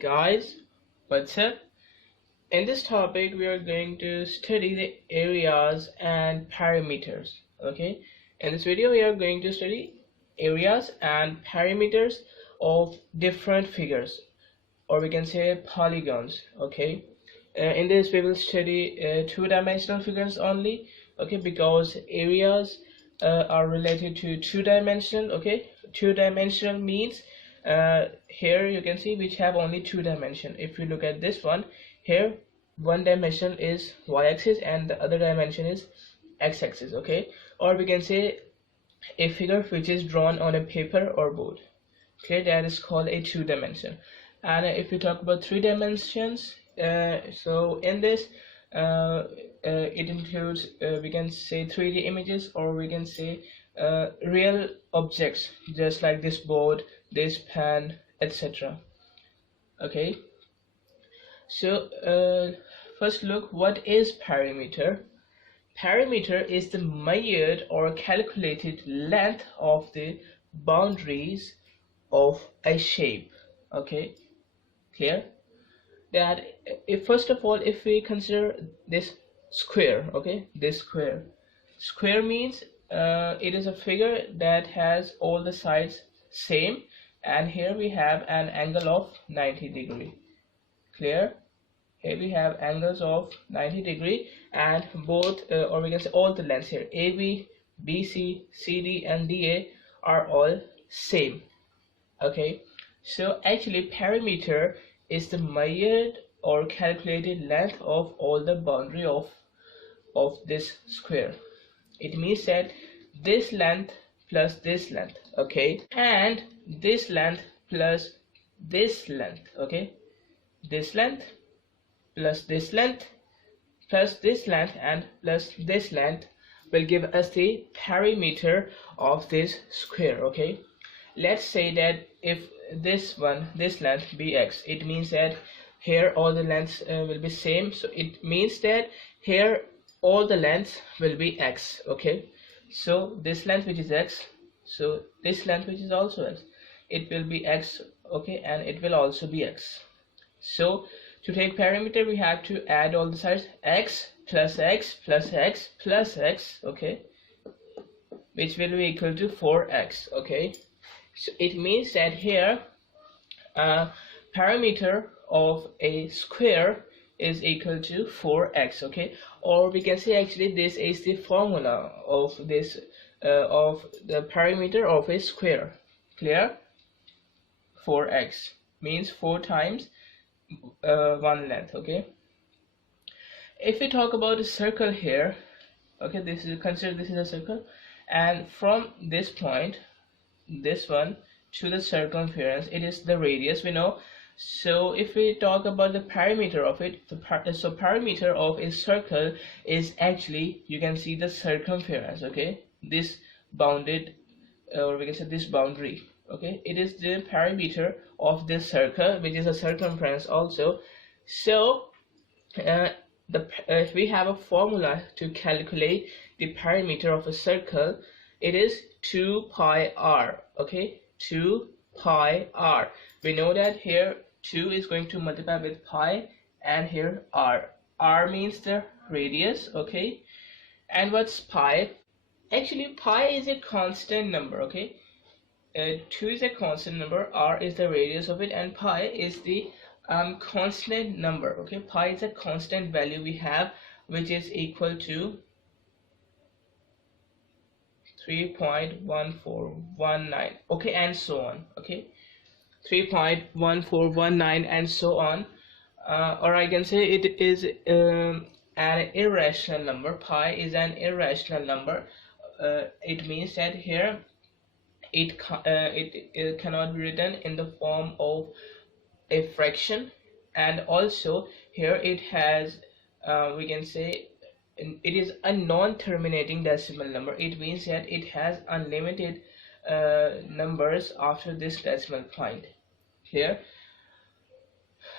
Guys, what's up? In this topic, we are going to study the areas and perimeters. Okay, in this video, we are going to study areas and perimeters of different figures, or we can say polygons. Okay, in this, we will study two-dimensional figures only. Okay, because areas are related to two-dimensional. Okay, two-dimensional means here you can see which have only two dimension. If you look at this one here, one dimension is y-axis and the other dimension is x-axis. Okay, or we can say a figure which is drawn on a paper or board. Okay, that is called a two-dimension. And if we talk about three dimensions, so in this it includes we can say 3D images, or we can say real objects just like this board, this pen, etc. Okay, so first look, what is perimeter? Perimeter is the measured or calculated length of the boundaries of a shape. Okay, clear? That if first of all, if we consider this square, okay, this square means it is a figure that has all the sides same, and here we have an angle of 90 degree. Clear? Here we have angles of 90 degree, and both or we can say all the lengths here, AB, BC, CD and DA are all same. Okay, so actually perimeter is the measured or calculated length of all the boundary of this square. It means that this length plus this length, okay, and this length plus this length, okay, this length plus this length plus this length and plus this length will give us the perimeter of this square. Okay, let's say that if this length be x, it means that here all the lengths will be same, so it means that here all the lengths will be x. Okay, so this length which is x, so this length which is also x, it will be x. Okay, and it will also be x. So to take perimeter, we have to add all the sides, x plus x plus x plus x, okay, which will be equal to 4x. Okay, so it means that here perimeter of a square is equal to 4x. Okay, or we can say actually this is the formula of this of the perimeter of a square. Clear? 4x means 4 times one length. Okay, if we talk about a circle here, okay, this is, consider this is a circle, and from this point, this one, to the circumference, it is the radius, we know. So if we talk about the perimeter of it, so perimeter of a circle is actually, you can see the circumference. Okay, this bounded, or we can say this boundary. Okay, it is the perimeter of this circle, which is a circumference also. So if we have a formula to calculate the perimeter of a circle, it is 2 pi r. Okay, 2 pi r. We know that here 2 is going to multiply with pi, and here r. R means the radius. Okay, and what's pi? Actually, pi is a constant number. Okay, 2 is a constant number, r is the radius of it, and pi is the constant number. Okay, pi is a constant value we have, which is equal to 3.1419. okay, and so on. Okay, 3.1419 and so on, or I can say it is an irrational number. Pi is an irrational number. It means that here it cannot be written in the form of a fraction, and also here it has we can say it is a non-terminating decimal number. It means that it has unlimited numbers after this decimal point here.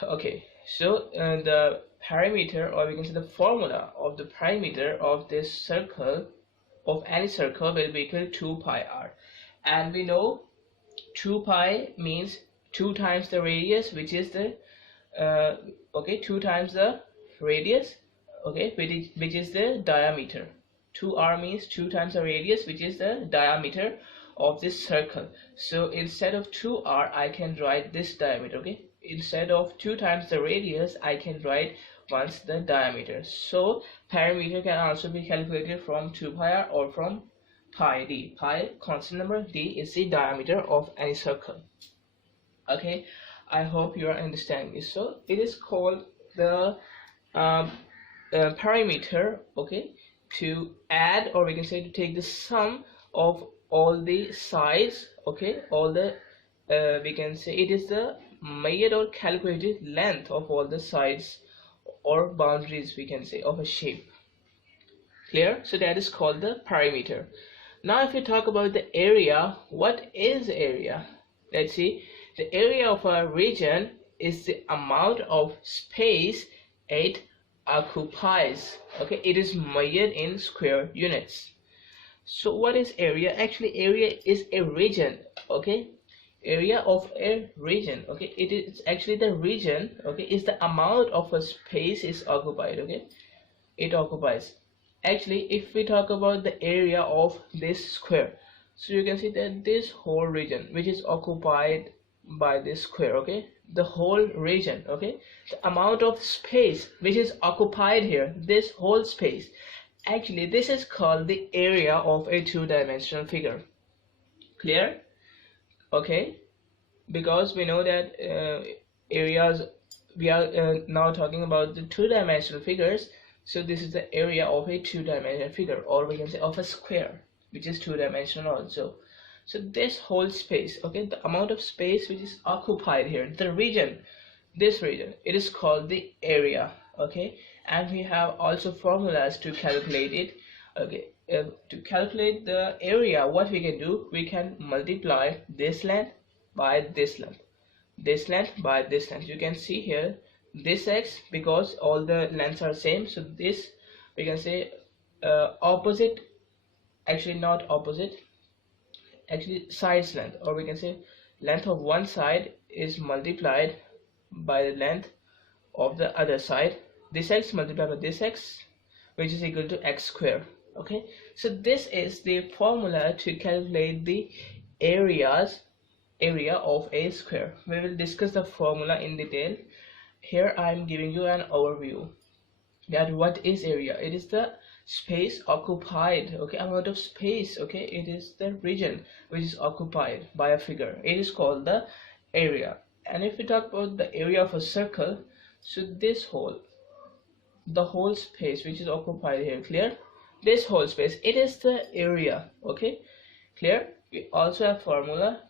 Okay, so the perimeter, or we can say the formula of the perimeter of this circle, of any circle, will be equal to 2 pi r, and we know 2 pi means 2 times the radius, which is the okay, 2 times the radius, okay, which is the diameter. 2r means 2 times the radius, which is the diameter of this circle. So instead of 2r, I can write this diameter. Okay, instead of 2 times the radius, I can write once the diameter. So perimeter can also be calculated from 2 pi r or from pi d. Pi constant number, d is the diameter of any circle. Okay, I hope you are understanding this. So it is called the um, parameter, okay, to add, or we can say to take the sum of all the sides, okay, all the we can say it is the measured or calculated length of all the sides or boundaries, we can say, of a shape. Clear? So that is called the parameter. Now if we talk about the area, what is area? Let's see. The area of a region is the amount of space it occupies. Okay, it is measured in square units. So what is area? Actually, area is a region. Okay, area of a region. Okay, it is actually the region. Okay, is the amount of a space is occupied. Okay, it occupies. Actually, if we talk about the area of this square, so you can see that this whole region which is occupied by this square, okay, the whole region, okay, the amount of space which is occupied here, this whole space, actually this is called the area of a two-dimensional figure. Clear? Okay, because we know that areas, we are now talking about the two-dimensional figures. So this is the area of a two-dimensional figure, or we can say of a square, which is two-dimensional also. So this whole space, okay, the amount of space which is occupied here, the region, this region, it is called the area. Okay, and we have also formulas to calculate it. Okay, to calculate the area, what we can do, we can multiply this length by this length, this length by this length. You can see here this x, because all the lengths are same, so this we can say opposite, actually not opposite, actually sides length, or we can say length of one side is multiplied by the length of the other side, this x multiplied by this x, which is equal to x square. Okay, so this is the formula to calculate the area of a square. We will discuss the formula in detail. Here I am giving you an overview that what is area. It is the space occupied, okay, amount of space, okay, it is the region which is occupied by a figure. It is called the area. And if we talk about the area of a circle, so this whole, the whole space which is occupied here, clear, this whole space, it is the area. Okay, clear. We also have formula,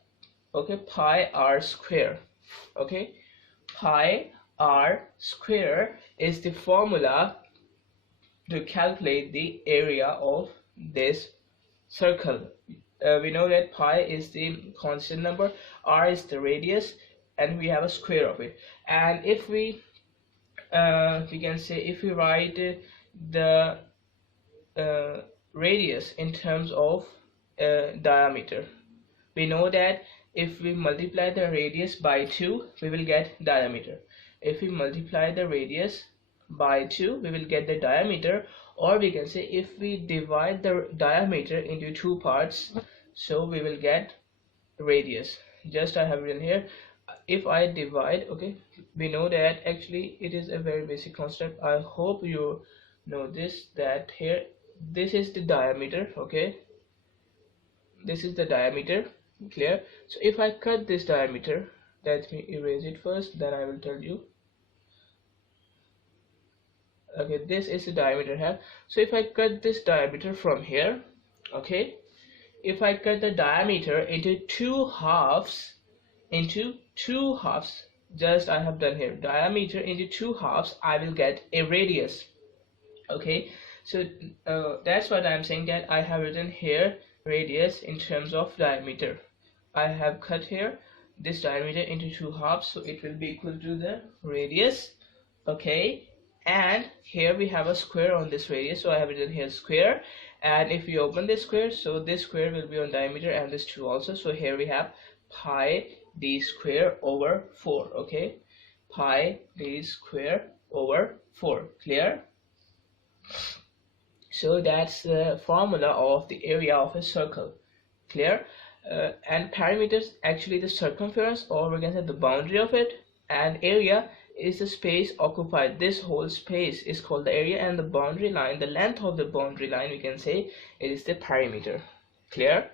okay, pi r square. Okay, pi r square is the formula to calculate the area of this circle. We know that pi is the constant number, r is the radius, and we have a square of it. And if we can say, if we write the radius in terms of diameter, we know that if we multiply the radius by 2, we will get diameter. If we multiply the radius by 2, we will get the diameter. Or we can say, if we divide the diameter into 2 parts, so we will get radius. Just I have written here, if I divide, okay, we know that actually it is a very basic concept. I hope you know this, that here this is the diameter. Okay, this is the diameter. Clear? So if I cut this diameter, let me erase it first, then I will tell you. Okay, this is the diameter here. So if I cut this diameter from here, okay, if I cut the diameter into two halves, just I have done here, diameter into 2 halves, I will get a radius. Okay, so that's what I'm saying, that I have written here radius in terms of diameter. I have cut here this diameter into 2 halves, so it will be equal to the radius. Okay, and here we have a square on this radius, so I have written here square. And if we open this square, so this square will be on diameter and this 2 also, so here we have pi d square over 4. Okay, pi d square over 4. Clear? So that's the formula of the area of a circle. Clear? And perimeters actually the circumference, or we can say the boundary of it, and area is the space occupied. This whole space is called the area, and the boundary line, the length of the boundary line, we can say it is the perimeter. Clear?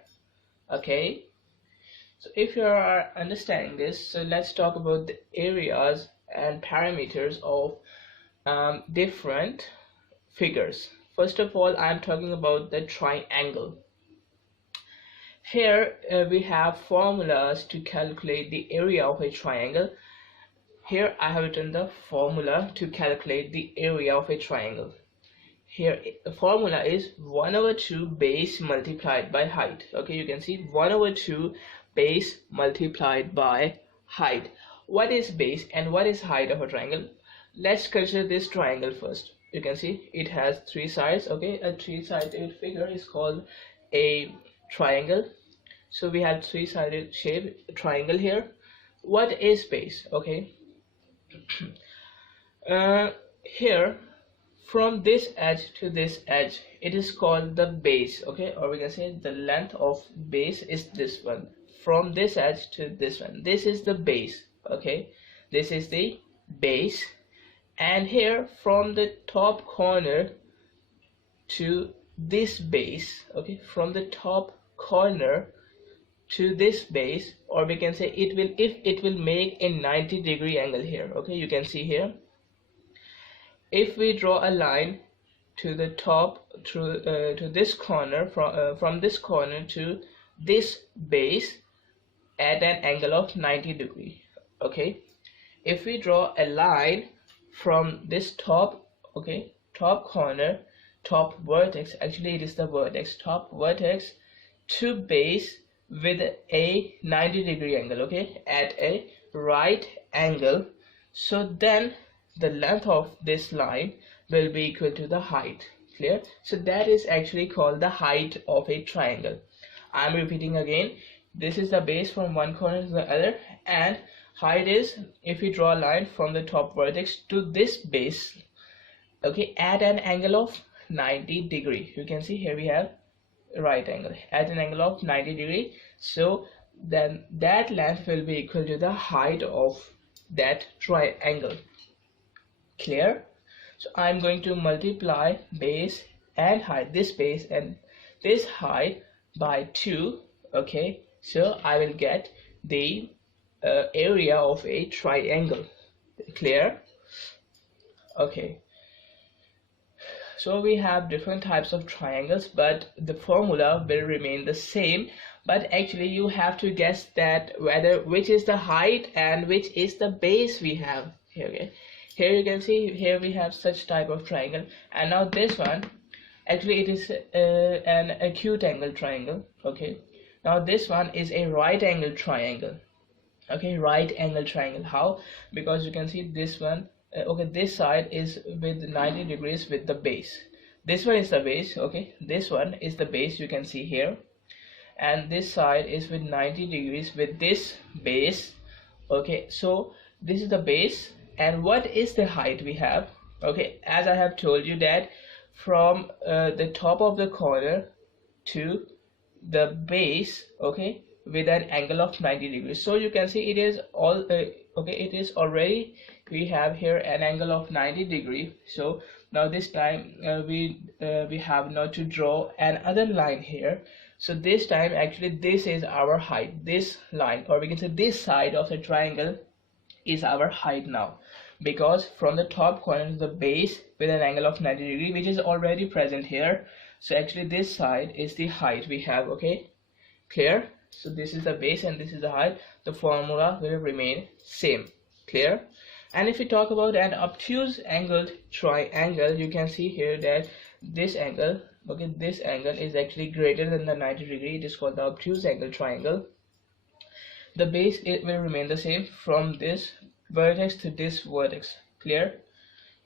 Okay, so if you are understanding this, so let's talk about the areas and perimeters of different figures. First of all, I'm talking about the triangle. Here we have formulas to calculate the area of a triangle. Here I have written the formula to calculate the area of a triangle. Here the formula is 1/2 base multiplied by height. Okay, you can see 1/2 base multiplied by height. What is base and what is height of a triangle? Let's consider this triangle first. You can see it has 3 sides. Okay, a 3-sided figure is called a triangle. So we have 3-sided shape triangle here. What is base? Okay, here from this edge to this edge, it is called the base. Okay, or we can say the length of base is this one. From this edge to this one, this is the base. Okay, this is the base. And here from the top corner to this base, okay, from the top corner to this base, or we can say it will, if it will make a 90-degree angle here. Okay, you can see here, if we draw a line to the top through to this corner, from this corner to this base at an angle of 90 degree. Okay, if we draw a line from this top, okay, top corner, top vertex, actually it is the vertex, top vertex to base with a 90-degree angle, okay, at a right angle, so then the length of this line will be equal to the height. Clear? So that is actually called the height of a triangle. I'm repeating again, this is the base from one corner to the other, and height is, if we draw a line from the top vertex to this base, okay, at an angle of 90 degree. You can see here we have right angle at an angle of 90 degree, so then that length will be equal to the height of that triangle. Clear? So I'm going to multiply base and height, this base and this height, by 2. Okay, so I will get the area of a triangle. Clear? Okay, so we have different types of triangles, but the formula will remain the same, but actually you have to guess that whether which is the height and which is the base we have here. Okay, here you can see, here we have such type of triangle, and now this one, actually it is an acute angle triangle. Okay, now this one is a right angle triangle. Okay, right angle triangle. How? Because you can see this one, okay, this side is with 90 degrees with the base. This one is the base. Okay, this one is the base, you can see here, and this side is with 90 degrees with this base. Okay, so this is the base, and what is the height we have? Okay, as I have told you that from the top of the corner to the base, okay, with an angle of 90 degrees. So you can see it is all okay, it is already, we have here an angle of 90 degree. So now this time we have now to draw another line here. So this time actually this is our height, this line, or we can say this side of the triangle is our height now, because from the top corner to the base with an angle of 90 degree, which is already present here. So actually this side is the height we have. Okay, clear? So this is the base and this is the height. The formula will remain same. Clear? And if we talk about an obtuse angled triangle, you can see here that this angle, okay, this angle is actually greater than the 90 degree. It is called the obtuse angle triangle. The base, it will remain the same from this vertex to this vertex. Clear?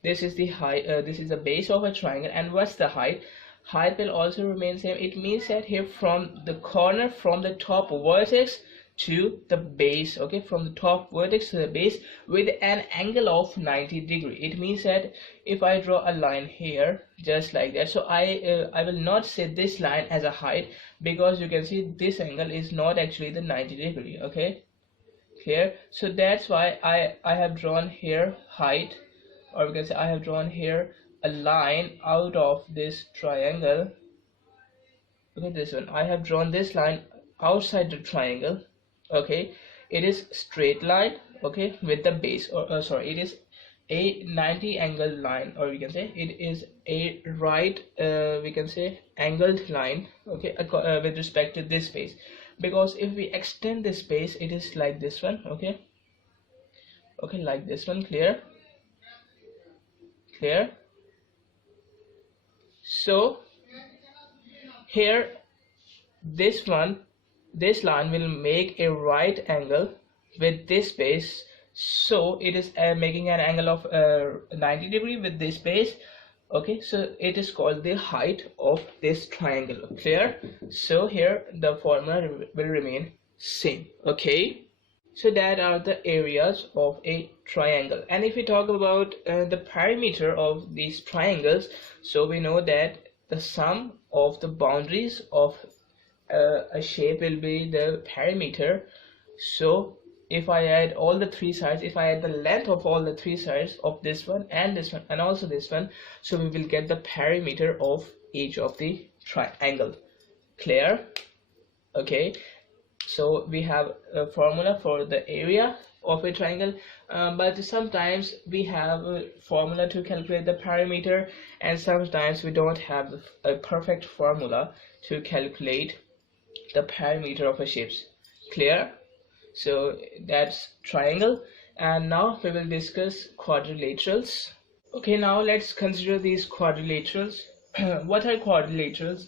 This is the height, this is the base of a triangle. And what's the height? Height will also remain same. It means that here from the corner, from the top vertex to the base, okay, from the top vertex to the base with an angle of 90°. It means that if I draw a line here just like that, so I will not say this line as a height, because you can see this angle is not actually the 90°, okay, clear? So that's why I have drawn here height, or we can say I have drawn here a line out of this triangle. Look at this one. I have drawn this line outside the triangle, okay. It is straight line, okay, with the base, or sorry, it is a 90 angle line, or we can say it is a right we can say angled line, okay, with respect to this base, because if we extend this base, it is like this one, okay, okay, like this one. Clear? Clear? So here this line will make a right angle with this base, so it is making an angle of 90° with this base, okay. So it is called the height of this triangle. Clear? So here the formula will remain same, okay. So that are the areas of a triangle. And if we talk about the perimeter of these triangles, so we know that the sum of the boundaries of a shape will be the perimeter. So if I add all the three sides, if I add the length of all the three sides of this one and also this one, so we will get the perimeter of each of the triangle. Clear? Okay. So we have a formula for the area of a triangle, but sometimes we have a formula to calculate the perimeter, and sometimes we don't have a perfect formula to calculate the perimeter of a shape. Clear? So that's triangle. And now we will discuss quadrilaterals. Okay, now let's consider these quadrilaterals. What are quadrilaterals?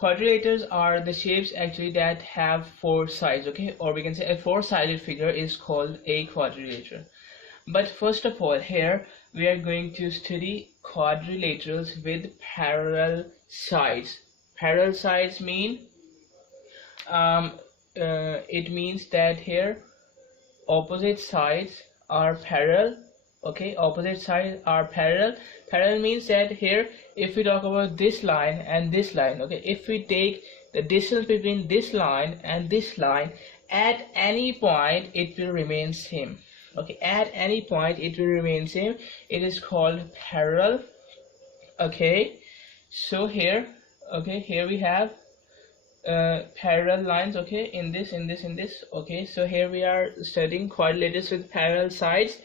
Quadrilaters are the shapes actually that have four sides, okay, or we can say a four-sided figure is called a quadrilateral. But first of all, here we are going to study quadrilaterals with parallel sides. Parallel sides mean it means that here opposite sides are parallel, okay, opposite sides are parallel. Parallel means that here if we talk about this line and this line, okay, if we take the distance between this line and this line, at any point it will remain same, okay, at any point it will remain same. It is called parallel, okay. So here, okay, here we have parallel lines, okay, in this, okay. So here we are studying quadrilaterals with parallel sides,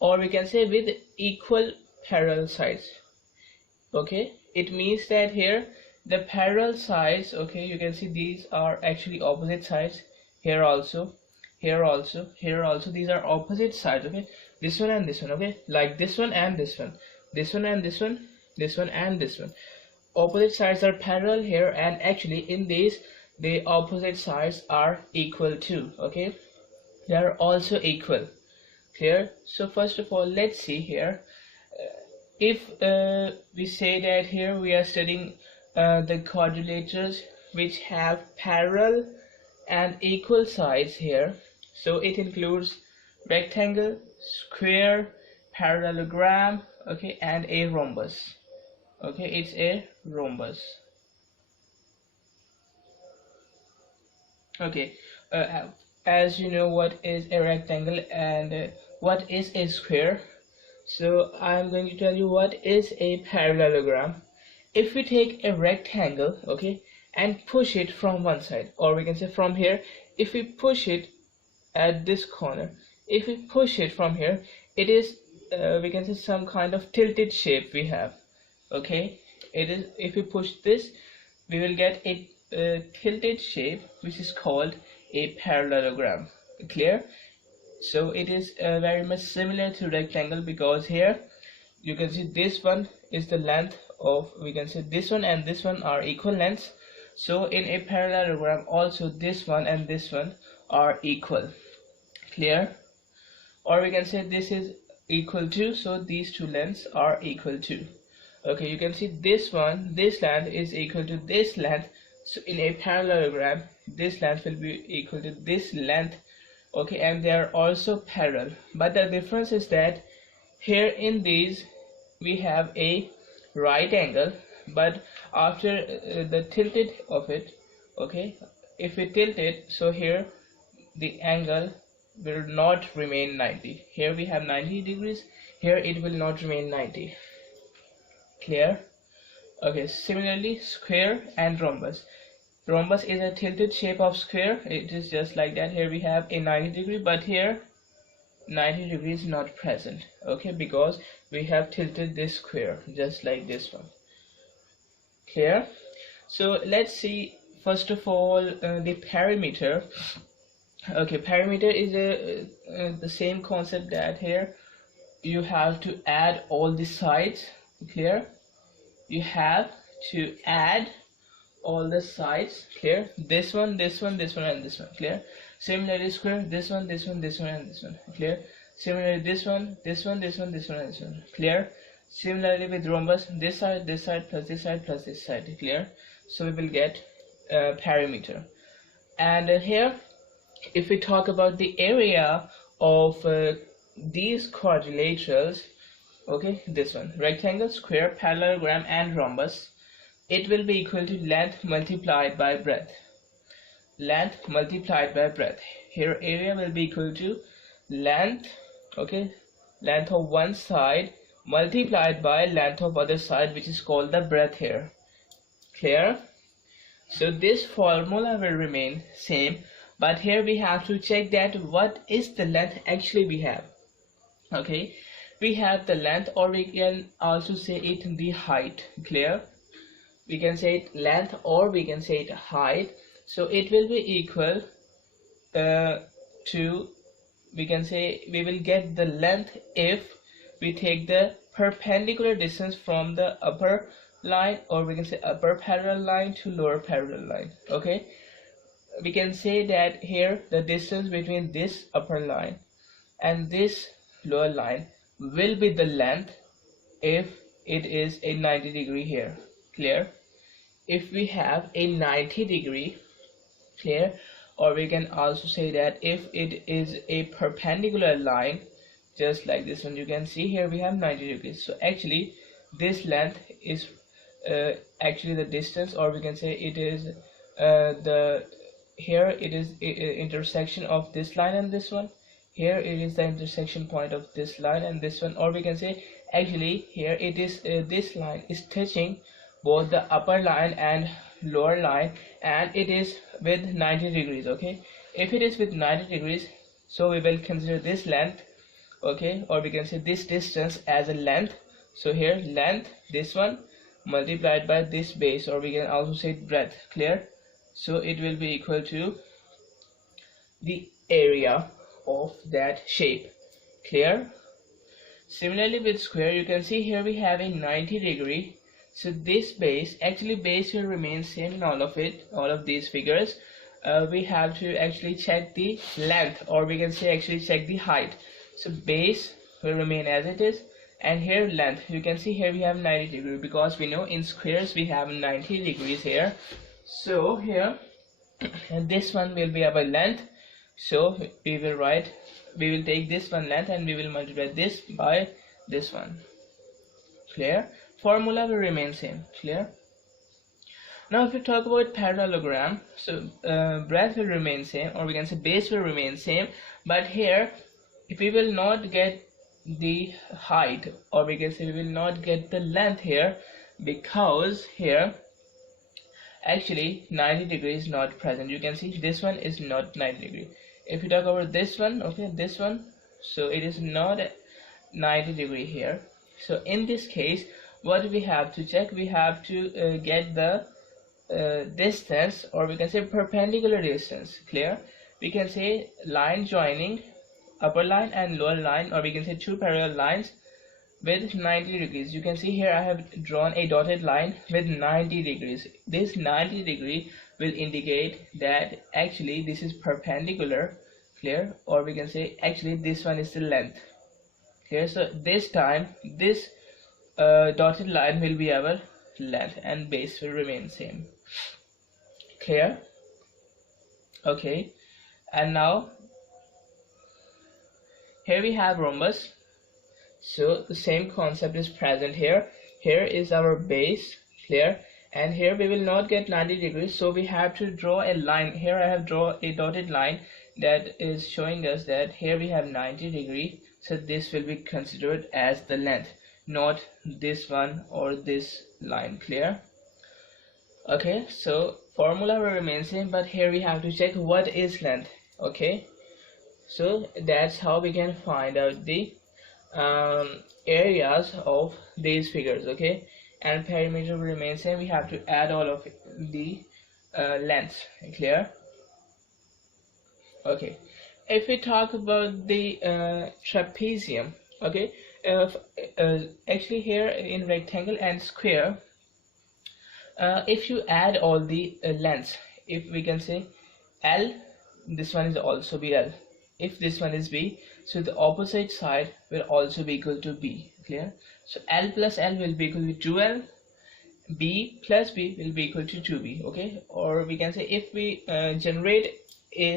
or we can say with equal parallel sides, okay. It means that here the parallel sides, okay, you can see these are actually opposite sides. Here also, here also, here also, these are opposite sides, okay, this one and this one, okay, like this one and this one, this one and this one, this one and this one. Opposite sides are parallel here, and actually in these the opposite sides are equal too, okay, they are also equal. Clear? So first of all, let's see here. If we say that here we are studying the quadrilaterals which have parallel and equal sides here, so it includes rectangle, square, parallelogram, okay, and a rhombus, okay, it's a rhombus, okay. As you know what is a rectangle and what is a square, so I am going to tell you what is a parallelogram. If we take a rectangle, okay, and push it from one side, or we can say from here, if we push it at this corner, if we push it from here, it is we can say some kind of tilted shape we have, okay. It is, if we push this, we will get a tilted shape which is called a parallelogram. Clear? So it is very much similar to rectangle, because here you can see this one is the length of, we can say this one and this one are equal lengths. So in a parallelogram also this one and this one are equal. Clear? Or we can say this is equal to, so these two lengths are equal to, okay. You can see this one, this length is equal to this length, So in a parallelogram, this length will be equal to this length, okay, and they are also parallel. But the difference is that here in these we have a right angle, but after the tilted of it, okay, if we tilt it, so here the angle will not remain 90. Here we have 90 degrees, here it will not remain 90. Clear? Okay, similarly square and rhombus. Rhombus is a tilted shape of square. It is just like that. Here we have a 90 degree, but here 90 degrees is not present, okay, because we have tilted this square just like this one. Clear? So let's see first of all the perimeter. Okay, perimeter is the same concept that here you have to add all the sides. Clear? You have to add all the sides. Clear? This one, this one, this one, and this one. Clear? Similarly square, this one, this one, this one, and this one. Clear? Similarly this one, this one, this one, this one, and this one. Clear? Similarly with rhombus, this side plus this side plus this side. Clear? So we will get perimeter. And here if we talk about the area of these quadrilaterals, okay, this one, rectangle, square, parallelogram, and rhombus, it will be equal to length multiplied by breadth. Length multiplied by breadth. Here area will be equal to length, okay, length of one side multiplied by length of other side, which is called the breadth here. Clear? So this formula will remain same, but here we have to check that what is the length actually we have. Okay, we have the length, or we can also say it the height. Clear? We can say it length or we can say it height. So it will be equal to, we can say we will get the length if we take the perpendicular distance from the upper line, or we can say upper parallel line to lower parallel line. Okay, we can say that here the distance between this upper line and this lower line will be the length if it is a 90 degree here. Clear? If we have a 90 degree, clear, or we can also say that if it is a perpendicular line just like this one, you can see here we have 90 degrees. So actually this length is actually the distance, or we can say it is here it is intersection of this line and this one. Here it is the intersection point of this line and this one, or we can say actually here it is this line is touching both the upper line and lower line, and it is with 90 degrees. Okay, if it is with 90 degrees, so we will consider this length, okay, or we can say this distance as a length. So here length, this one, multiplied by this base, or we can also say breadth. Clear? So it will be equal to the area of that shape. Clear? Similarly with square, you can see here we have a 90 degree. So this base, actually base will remain same in all of it, all of these figures. We have to actually check the length, or we can say actually check the height. So base will remain as it is, and here length, you can see here we have 90 degree, because we know in squares we have 90 degrees here. So here and this one will be our length. So we will take this one length and we will multiply this by this one. Clear? Formula will remain same. Clear? Now if we talk about parallelogram, so breadth will remain same, or we can say base will remain same, but here if we will not get the height, or we can say we will not get the length here, because here actually 90 degrees is not present. You can see this one is not 90 degree. If you talk about this one, okay, this one, so it is not 90 degree here. So in this case, what we have to check, we have to get the distance, or we can say perpendicular distance. Clear? We can say line joining upper line and lower line, or we can say two parallel lines with 90 degrees. You can see here I have drawn a dotted line with 90 degrees. This 90 degree will indicate that actually this is perpendicular. Clear? Or we can say actually this one is the length. Clear? So this time this dotted line will be our length, and base will remain same. Clear? Okay, and now here we have rhombus, so the same concept is present here. Here is our base. Clear? And here we will not get 90 degrees, so we have to draw a line. Here I have drawn a dotted line that is showing us that here we have 90 degree, so this will be considered as the length, not this one or this line. Clear? Okay, so formula will remain same, but here we have to check what is length. Okay, so that's how we can find out the areas of these figures. Okay, and perimeter will remain same. We have to add all of the lengths. Clear? Okay, if we talk about the trapezium, okay, actually here in rectangle and square, if you add all the lengths, if we can say L, this one is also be L. If this one is B, so the opposite side will also be equal to B. Clear? So L plus L will be equal to 2L, B plus B will be equal to 2B. Okay, or we can say if we generate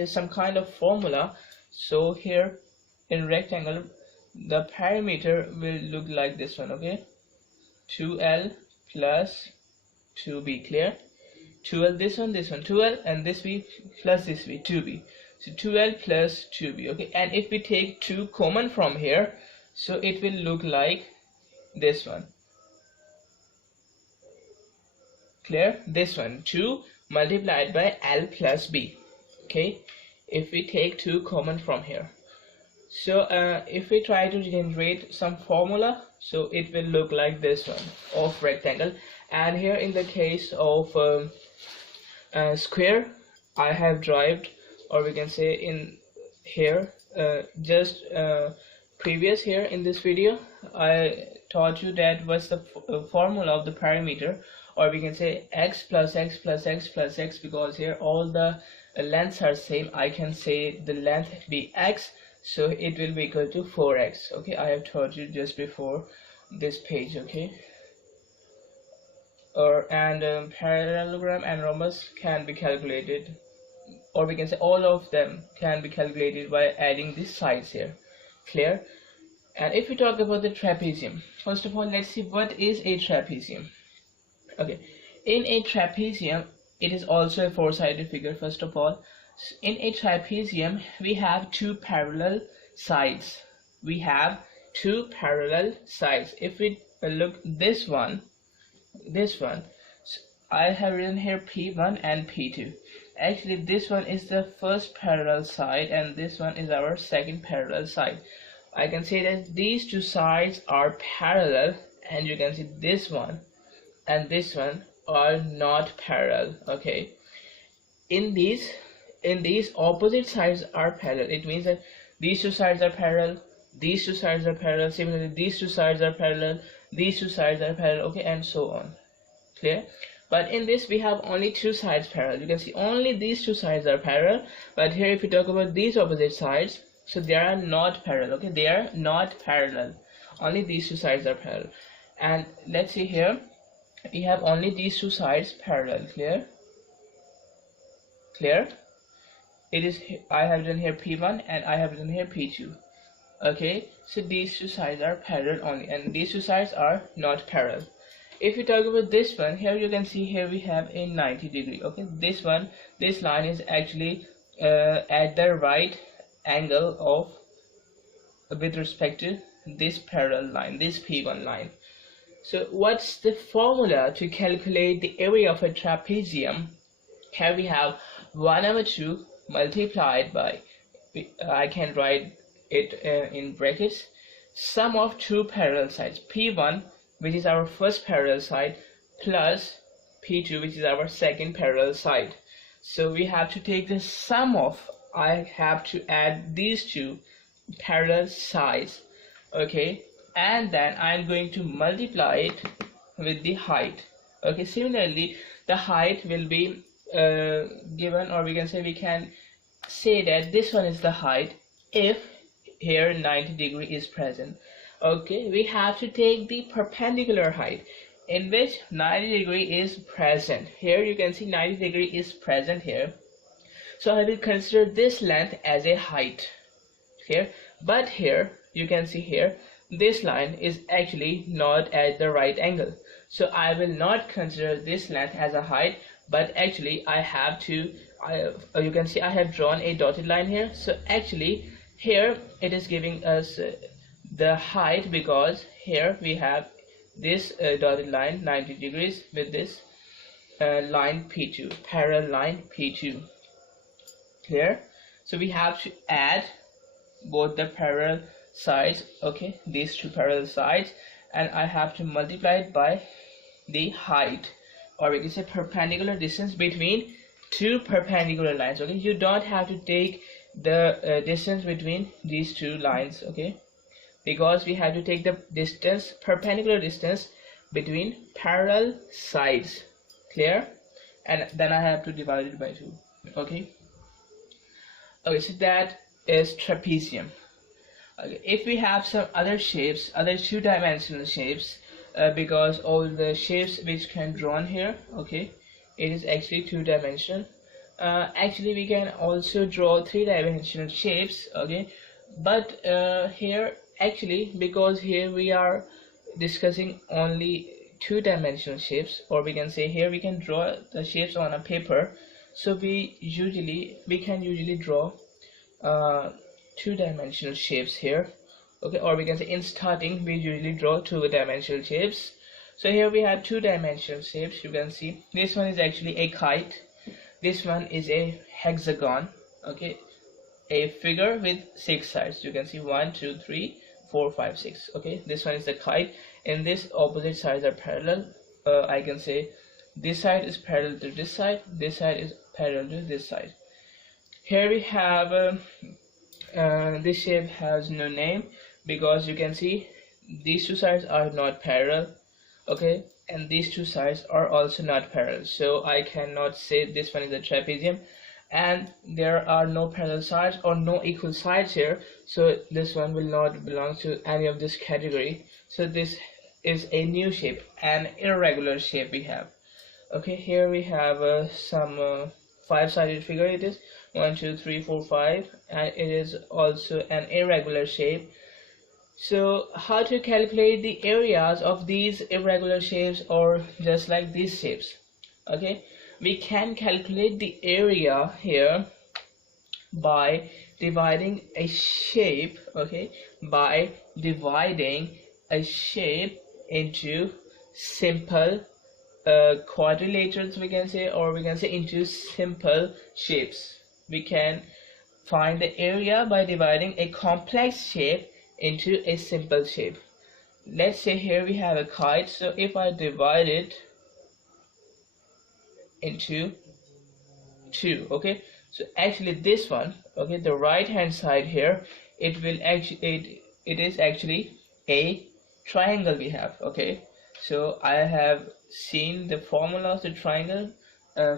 some kind of formula, so here in rectangle the perimeter will look like this one. Okay, 2L plus 2B. Clear? 2L, this one, 2L, and this B plus this B, 2B. So 2L plus 2B. Okay, and if we take 2 common from here, so it will look like this one. Clear? This one, 2 multiplied by L plus B. Okay, if we take 2 common from here, so if we try to generate some formula, so it will look like this one of rectangle. And here in the case of square, I have derived, or we can say in here just previous here in this video I taught you that was the formula of the perimeter, or we can say x plus x plus x plus x, because here all the lengths are same. I can say the length be x, so it will be equal to 4x. Okay, I have taught you just before this page. Okay, and parallelogram and rhombus can be calculated, or we can say all of them can be calculated by adding these sides here. Clear? And if we talk about the trapezium, first of all, let's see what is a trapezium. Okay, in a trapezium, it is also a four-sided figure. First of all, in a trapezium we have 2 parallel sides. We have 2 parallel sides. If we look this one, so I have written here P1 and P2. Actually this one is the first parallel side and this one is our second parallel side. I can say that these 2 sides are parallel, and you can see this one and this one are not parallel. Okay, in these opposite sides are parallel. It means that these 2 sides are parallel, these 2 sides are parallel, similarly these 2 sides are parallel, these 2 sides are parallel. Okay, and so on. Clear? But in this we have only 2 sides parallel. You can see only these 2 sides are parallel, but here if we talk about these opposite sides, so they are not parallel. Okay, they are not parallel, only these 2 sides are parallel. And let's see here, we have only these 2 sides parallel. Clear? Clear? It is, I have done here P1 and I have done here P2. Okay, so these 2 sides are parallel only, and these 2 sides are not parallel. If we talk about this one, here you can see here we have a 90 degree. Okay, this one, this line is actually at the right angle of with respect to this parallel line, this P1 line. So what's the formula to calculate the area of a trapezium? Here we have 1/2 multiplied by, I can write it in brackets, sum of 2 parallel sides, P1 which is our first parallel side plus P2 which is our second parallel side. So we have to take the sum of, I have to add these 2 parallel sides. Okay, and then I'm going to multiply it with the height. Okay, similarly the height will be given, or we can say that this one is the height if here 90 degree is present. Okay, we have to take the perpendicular height. in which 90 degree is present. Here you can see 90 degree is present here. So I will consider this length as a height here, but here you can see here this line is actually not at the right angle, so I will not consider this length as a height, but actually I have to you can see I have drawn a dotted line here. So actually here it is giving us the height, because here we have this dotted line 90 degrees with this line P2, parallel line P2 here. So we have to add both the parallel sides, okay, these two parallel sides, and I have to multiply it by the height, or we can say perpendicular distance between two perpendicular lines. Okay, you don't have to take the distance between these two lines, okay, because we have to take the distance, perpendicular distance between parallel sides. Clear? And then I have to divide it by 2. Okay, so that is trapezium. Okay, if we have some other shapes, other two-dimensional shapes, because all the shapes which can drawn here, okay, it is actually two-dimensional. Actually we can also draw three-dimensional shapes, okay, but here actually, because here we are discussing only two-dimensional shapes, or we can say here we can draw the shapes on a paper, so we can usually draw two-dimensional shapes here, okay, or we can say in starting we usually draw two-dimensional shapes. So here we have two-dimensional shapes. You can see this one is actually a kite, this one is a hexagon, okay, a figure with 6 sides. You can see 1 2 3 4 5 6, okay, this one is the kite, and this opposite sides are parallel. I can say this side is parallel to this side is parallel to this side. Here we have this shape has no name, because you can see these two sides are not parallel, okay, and these two sides are also not parallel, so I cannot say this one is a trapezium, and there are no parallel sides or no equal sides here, so this one will not belong to any of this category. So this is a new shape, an irregular shape we have. Okay, here we have some 5-sided figure. It is 1 2 3 4 5, and it is also an irregular shape. So how to calculate the areas of these irregular shapes, or just like these shapes? Okay, we can calculate the area here by dividing a shape, okay, by dividing a shape into simple quadrilaterals, we can say, or we can say into simple shapes. We can find the area by dividing a complex shape into a simple shape. Let's say here we have a kite, so if I divide it into 2, okay, so actually this one, okay, the right hand side here, it will actually it is actually a triangle we have, okay. So I have seen the formula of the triangle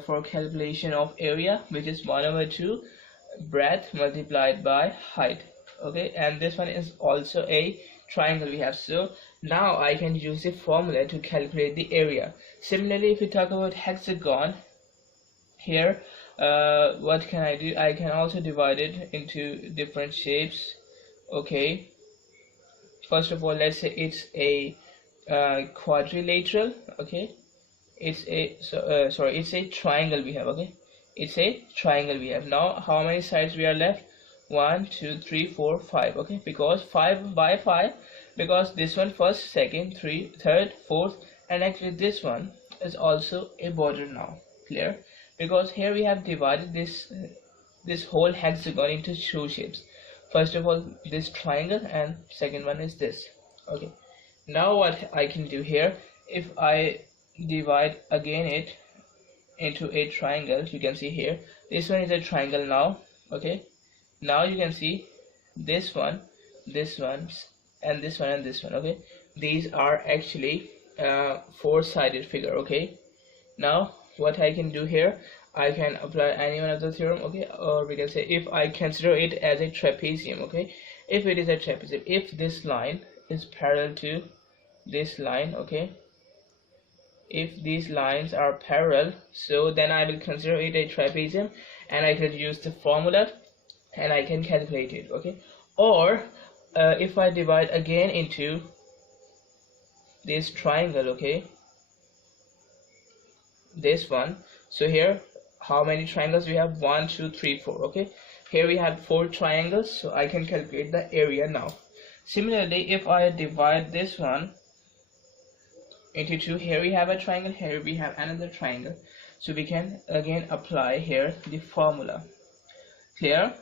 for calculation of area, which is 1/2 breadth multiplied by height, okay, and this one is also a triangle we have. So now I can use the formula to calculate the area. Similarly, if we talk about hexagon here, what can I do? I can also divide it into different shapes, okay. First of all, let's say it's a quadrilateral, okay, it's a it's a triangle we have, okay, it's a triangle we have. Now how many sides we are left? 1 2 3 4 5, okay, because 5 by 5, because this one first, second, third, fourth, and actually this one is also a border now. Clear? Because here we have divided this whole hexagon into 2 shapes. First of all this triangle, and second one is this, okay. Now what I can do here, if I divide again it into a triangle, you can see here this one is a triangle now, okay. Now you can see this one, this one, and this one, and this one, okay. These are actually 4-sided figure, okay. Now what I can do here, I can apply any one of the theorem, okay, or we can say if I consider it as a trapezium, okay. If it is a trapezium, if this line is parallel to this line, okay, if these lines are parallel, so then I will consider it a trapezium, and I could use the formula and I can calculate it. Okay, or if I divide again into this triangle, okay, this one, so here how many triangles we have? 1 2 3 4. Okay, here we have 4 triangles, so I can calculate the area now. Similarly, if I divide this one into 2, here we have a triangle, here we have another triangle, so we can again apply here the formula. Clear?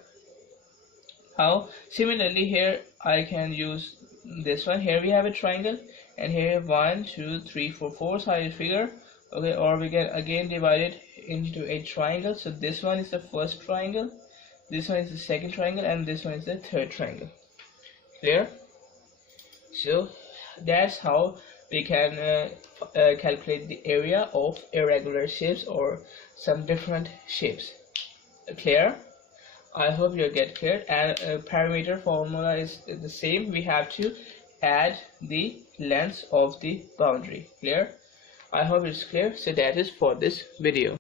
How? Similarly, here I can use this one. Here we have a triangle, and here 1 2 3 4 4-sided figure. Okay, or we can again divide it into a triangle. So this one is the first triangle, this one is the second triangle, and this one is the third triangle. Clear? So that's how we can calculate the area of irregular shapes or some different shapes. Clear? I hope you get clear. And parameter formula is the same. We have to add the length of the boundary. Clear? I hope it's clear. So that is for this video.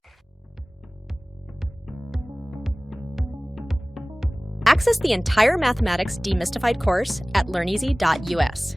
Access the entire Mathematics Demystified course at learneasy.us.